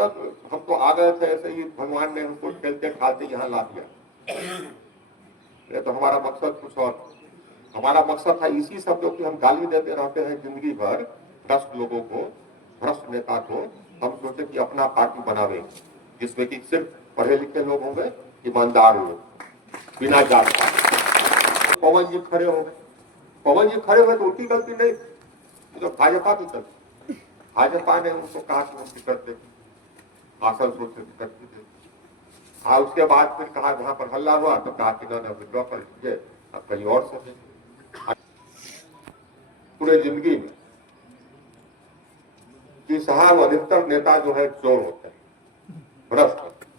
Sir हम तो आ गए थे ऐसे ही, भगवान ने हमको खेलते खालते यहाँ ला दिया। ये तो हमारा मकसद कुछ और, हमारा मकसद था इसी सब जो कि हम गाली देते रहते हैं जिंदगी भर भ्रष्ट लोगों को, भ्रष्ट नेता को, हम सोचे कि अपना पार्टी बनावे जिसमें कि सिर्फ पढ़े लिखे लोग होंगे, ईमानदार लोग, बिना जात पात। पवन जी खड़े हो गए, पवन जी खड़े हुए तो उनकी गलती नहीं, तो भाजपा की गलती। भाजपा ने उनको कहा कि हम टिकट दे, आसनसोल से टिकट दे। हाँ, उसके बाद फिर कहा, वहां पर हल्ला हुआ तो कहा कि ना विड्रॉ कर लीजिए, अब कहीं और से। पूरे जिंदगी में कि साहब अधिकतर नेता जो है चोर होते हैं, भ्रष्ट होते हैं,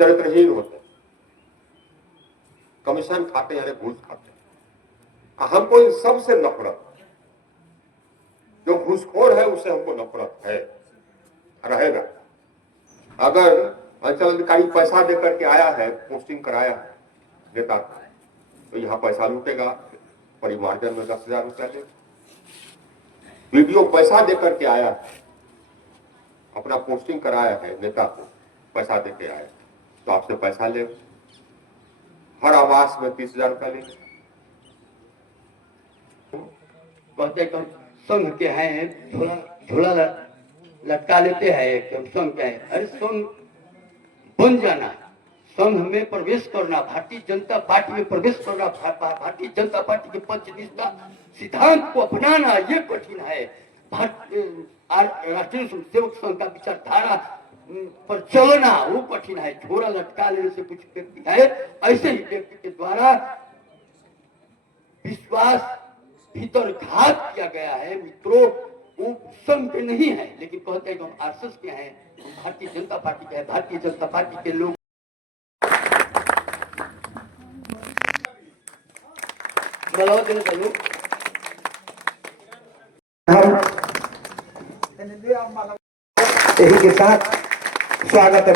चरित्रहीन होते हैं, कमीशन खाते यानी घूस खाते हैं। हमको इन सबसे नफरत, जो घूसखोर है उससे हमको नफरत है, रहेगा। अगर अंचल अधिकारी पैसा देकर के आया है, पोस्टिंग कराया है नेता, तो यहाँ पैसा लूटेगा, परिमार्जन में 10,000 रुपया लेगा। वीडियो पैसा देकर के आया है, अपना पोस्टिंग कराया है नेता को, पैसा देके आया तो आपसे पैसा ले, हर आवास में 30,000 रुपया ले। कहते कम संघ के हैं, झोला लटका लेते हैं, एकदम संघ के हैं। अरे संघ बन जाना, संघ में प्रवेश करना, भारतीय जनता पार्टी में प्रवेश करना, भारतीय जनता पार्टी के पंचनिष्ठा सिद्धांत को अपनाना ये कठिन है। राष्ट्रीय स्वयंसेवक संघ का विचारधारा पर चलना वो कठिन है। झोला लटका लेने से कुछ व्यक्ति है, ऐसे ही व्यक्ति के द्वारा विश्वास भीतर घात किया गया है। मित्रों, वो संघ के नहीं है, लेकिन कहते हैं कि हम आरएसएस के हैं, हम भारतीय जनता पार्टी के हैं। भारतीय जनता पार्टी के लोग यही के साथ स्वागत है।